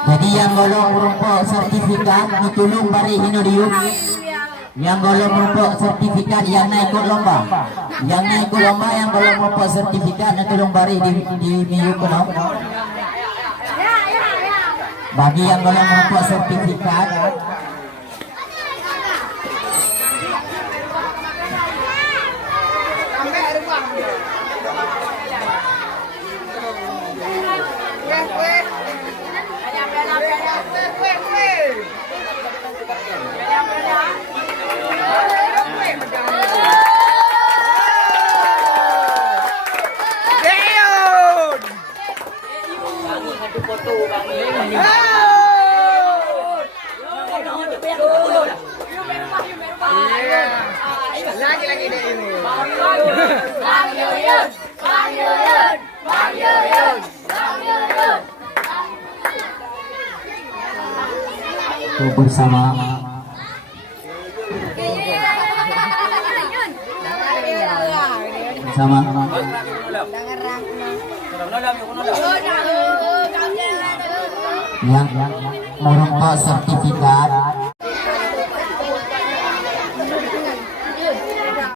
Jadi yang golong merupakan sertifikat ditulung bari hinodium. Yang golong merupakan sertifikat yang naik ikut lomba. Yang naik ikut lomba yang golong merupakan sertifikat ditulung bari di minggu kuno. Bagi yang golong merupakan sertifikat Lagi deh ini. bersama yang merupakan sertifikat